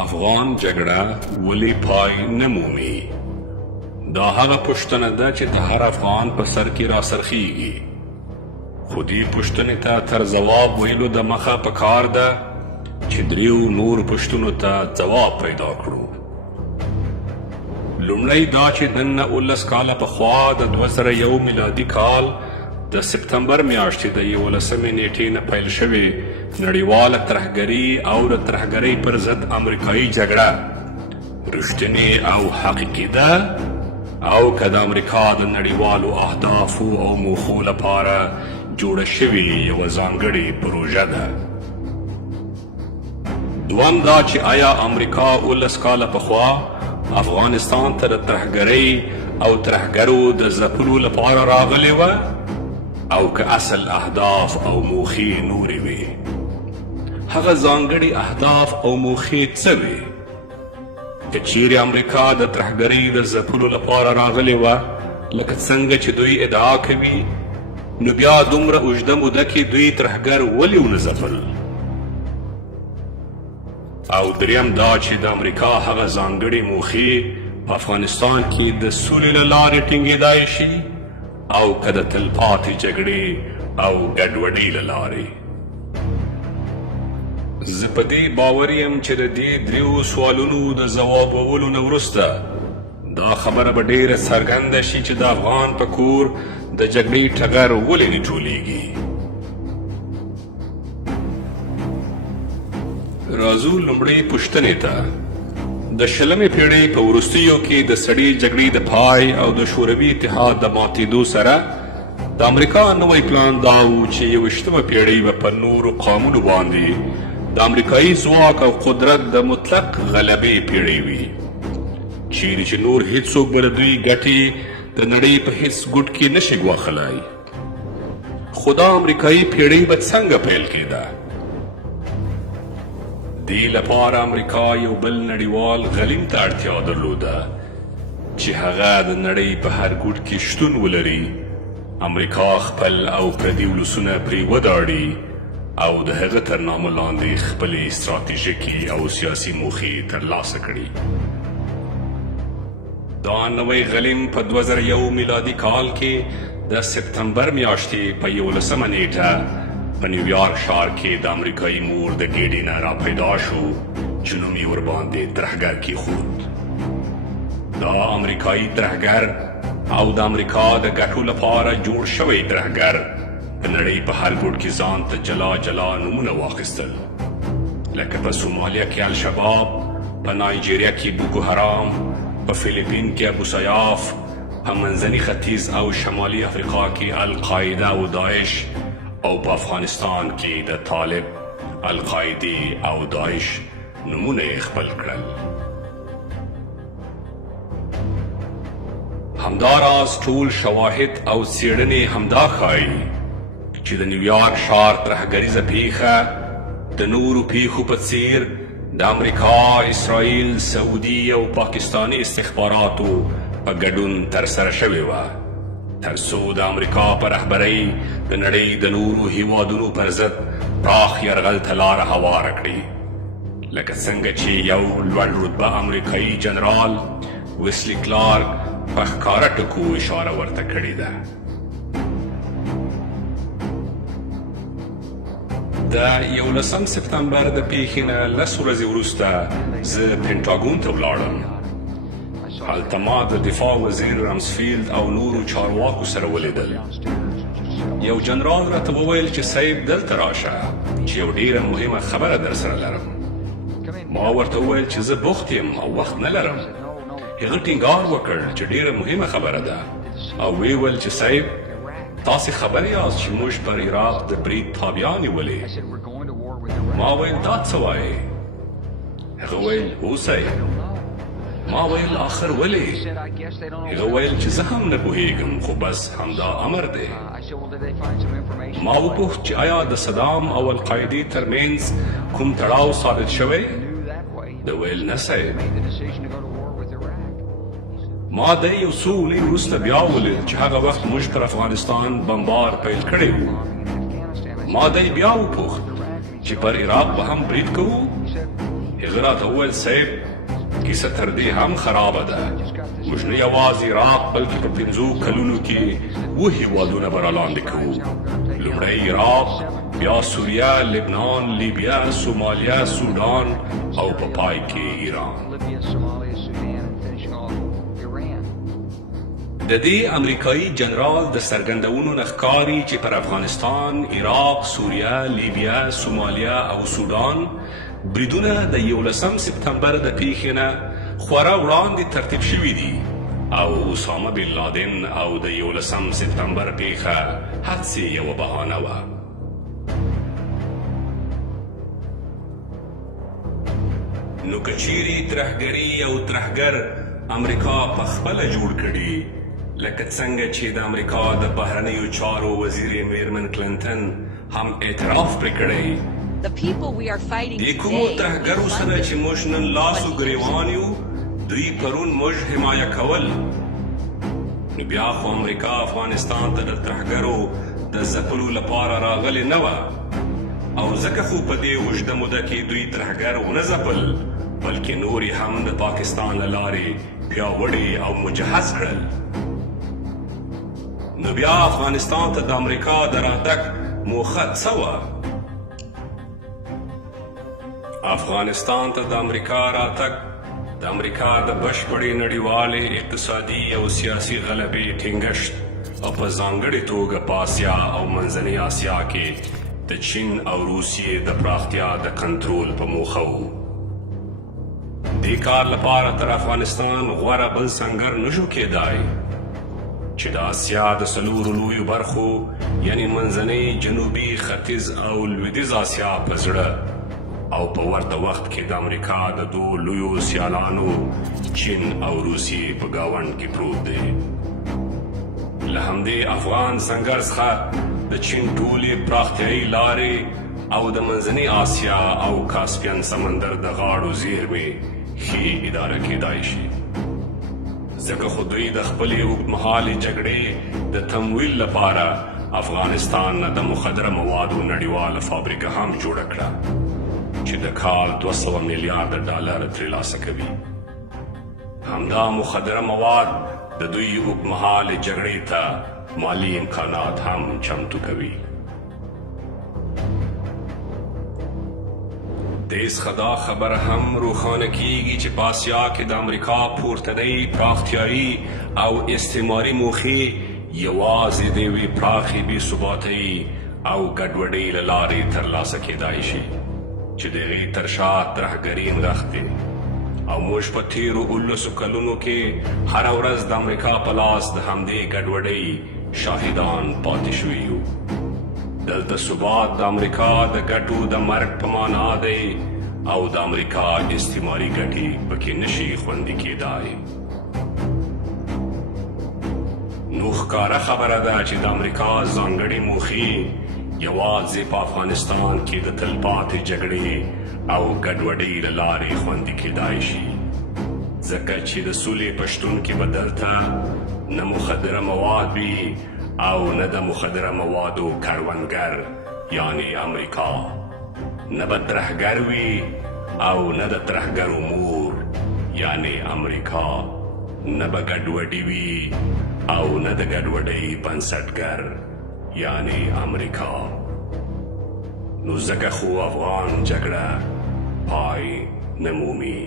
افغان جګړه ولې پای نه مومي؟ دا هغه پوښتنه ده چې د هر افغان په سر کې راڅرخیږي، خو دې پوښتنې ته تر ځواب ویلو د مخه پکار ده چې دریو نورو پوښتنو ته ځواب پیدا کړو. لومړی دا چې نن نه 19 کاله پخوا د 2001 میلادي کال د سپتمبر میاشتې د 11 نیټې نه پیل شوې نړیواله ترهګري او د ترهګرۍ پر ضد امریکایي جګړه رښتینې او حقیقي ده او که د امریکا د نړیوالو اهدافو او موخو لپاره جوړه شوې یوه ځانګړې پروژه ده. دویم دا چې آیا امریکا 19 کاله پخوا افغانستان ته د ترهګرۍ او ترهګرو د ځپلو لپاره راغلې وه او که اصل اهداف او موخې نورې وې؟ هغه ځانګړي اهداف او موخې څه وې؟ که چیرې امریکا د ترهګرۍ د ځپلو لپاره راغلې وه لکه څنګه چې دوی ادعا کوي، نو بیا دومره اوږده موده کې دوی ترهګر ولې ونه ځپل؟ او دریم دا چې د امریکا هغه ځانګړې موخې په افغانستان کې د سولې له لارې ټینګېدای شي او که د تلپاتې جګړې او ګډوډۍ له لارې؟ زه په دې باور یم چې د دې دریو سوالونو د ځوابولو نه وروسته دا خبره به ډېره څرګنده شي چې د افغان په کور د جګړې ټغر ولې نه ټولېږي. راځو لومړۍ پوښتنې ته. د 20مې پېړۍ په وروستیو کې د سړې جګړې د پای او د شوروي اتحاد د ماتېدو سره د امریکا نوی پلان دا و چې 21مه پېړۍ به په نورو قومونو باندې د امریکایي ځواک او قدرت د مطلق غلبې پېړۍ وي، چیرې چې نور هیڅوک به د دوی ګټې د نړۍ په هیڅ ګوټ کې نشي ګواښلی. خو دا امریکایي پېړۍ به څنګه پیل کېده؟ دې لپاره امریکا یو بل نړیوال غلیم ته اړتیا درلوده چې هغه د نړۍ په هر ګوټ کې شتون ولري. امریکا خپل او پردي ولسونه پرې وداړي او د هغه تر نامه لاندې خپلې ستراتیژیکي او سیاسي موخې ترلاسه کړي. دا نوی غلیم په 2001 میلادي کال کې د سپتمبر میاشتې په 11مه نیټه په نیویارک ښار کې د امریکایي مور د ګېډې نه راپیدا شو چې نوم یې ورباندې ترهګر کېښود. دا امریکایي ترهګر او د امریکا د ګټو لپاره جوړ شوی ترهګر د نړۍ په هر ګوټ کې ځان ته جلا جلا نومونه واخیستل، لکه په سومالیا کې الشباب، په نایجیریا کې بوکو حرام، په فیلیپین کې ابو سیاف، په منځني ختیځ او شمالي افریقا کې القاعده او داعش، او په افغانستان کې د طالب، القاعدې او داعش نومونه یې خپل کړل. همداراز ټول شواهد او څېړنې همدا ښایي چې د نیویارک ښار ترهګریزه پیښه د نورو پیښو په څېر د امریکا، اسرائیل، سعودي او پاکستاني استخباراتو په ګډون ترسره شوې وه تر څو د امریکا په رهبرۍ د نړۍ د نورو هیوادونو پر ضد پراخ یرغل ته لاره هواره کړي، لکه څنګه چې یو لوړ رتبه امریکایي جنرال ویسلي کلارک په ښکاره ټکو اشاره ورته کړې ده. د 11 سپتمبر د پیښې نه 10 ورځې وروسته زه پینټاګون ته ولاړم. هلته ما د دفاع وزیر رمسفیلد او نورو چارواکو سره ولیدل. یو جنرال راته وویل چې صاحب دلته راشه چې یو ډیره مهمه خبره در سره لرم. ما ورته وویل چې زه بوخت یم او وخت نه لرم. هغه ټینګار وکړ چې ډیره مهمه خبره ده او ویې ویل چې صاحب تاسې خبر یاست چې موږ پر عراق د برید تابعیان ولې؟ ما ویل دا څه وایې؟ هغه ویل هو صاحب. ما ویل آخر ولې؟ هغه ویل چې زه هم نه پوهېږم خو بس همدا امر دی. ما وپوښت چې آیا د صدام او القاعدې ترمنځ کوم تړاو ثابت شوی؟ ده ویل نه صاحب. ما د یو څو اونۍ وروسته بیا ولید چې هغه وخت موږ پر افغانستان بمبار پیل کړی و. ما دی بیا وپوښت چې پر عراق به هم برید کوو؟ هغه راته وویل صاحب کیسه تر دې هم خرابه ده، موږ نه یوازې عراق بلکې په 5 کلونو کې 7 هېوادونه به رالاندې کوو. لومړی عراق، بیا سوریه، لبنان، لیبیا، سومالیا، سودان او په پای کې ایران. د دې امریکایي جنرال د څرګندونو نه ښکاري چې پر افغانستان، عراق، سوریه، لیبیا، سومالیا او سودان بریدونه د 11 سپتمبر د پیښې نه خورا وړاندې ترتیب شوي دي او اسامه بن لادن او د 11 سپتمبر پیښه هڅې یوه بهانه وه. نو که چیرې ترهګري او ترهګر امریکا پخپله جوړ کړي، لکه څنګه چې د امریکا د بهرنیو چارو وزیر میرمن کلینټن هم اعتراف پرې کړی، د کومو ترهګرو سره چې موږ نن لاس و ګریوان یو دوی پرون موږ حمایه کول، نو بیا خو امریکا افغانستان ته د ترهګرو د ځپلو لپاره راغلې نه وه، او ځکه خو په دې اوږده موده کې دوی ترهګر ونه ځپل بلکې نور یې هم د پاکستان له لارې پیاوړي او مجهز کړل. نو بیا افغانستان ته د امریکا د راتګ موخه څه وه؟ افغانستان ته د امریکا راتګ د امریکا د بشپړې نړیوالې اقتصادي او سیاسي غلبې ټینګښت او په ځانګړې توګه په اسیا او منځنۍ اسیا کې د چین او روسیې د پراختیا د کنټرول په موخه و. دې کار لپاره تر افغانستان غوره بل سنګر نشو کېدای چې د اسیا د 4 لویو برخو یعنی منځنۍ، جنوبي، ختیځ او لویدیځ اسیا په زړه او په ورته وخت کې د امریکا د 2 لویو سیالانو چین او روسیې په ګاونډ کې پروت دی. له همدې افغان سنګر څخه د چین ټولې پراختیایي لارې او د منځنۍ اسیا او کاسپین سمندر د غاړو زیرمې ښې اداره کېدای شي، ځکه خو دوی د خپلې اوږدمهالې جګړې د تمویل لپاره افغانستان نه د مخدره موادو نړیواله فابریکه هم جوړه کړه چې د کال 200 میلیارد ډالر ترلاسه کوي. همدا مخدره مواد د دوی اوږدمهالې جګړې ته مالی امکانات هم چمتو کوي. دیس خدا خبر هم روښانه کیږي چې په اسیا کې د امریکا پورتنۍ پراختیایي او استعماري موخې یوازې د یوې پراخې بې ثباتۍ او ګډوډۍ له لارې ترلاسه کېدای شي چې د هغې تر شا ترهګري نغښتې او موږ په تېرو 19 کلونو کې هره ورځ د امریکا په لاس د همدې ګډوډۍ شاهدان پاتې شوي یو. دلته ثبات د امریکا د ګټو د مرګ په معنا دی او د امریکا استعماري ګټې پکې نشي خوندي کېدای. نو ښکاره خبره ده چې د امریکا ځانګړې موخې یوازې په افغانستان کې د تلپاتې جګړې او ګډوډۍ له لارې خوندي کېدای شي، ځکه چې د سولې په شتون کې به دلته نه مخدره مواد وي او نه د مخدره موادو کروندګر یعنی امریکا، نه به ترهګر وي او نه د ترهګرو مور یعنی امریکا، نه به ګډوډي وي او نه د ګډوډۍ بنسټګر یعنی امریکا. نو ځکه خو افغان جګړه پای نه مومي.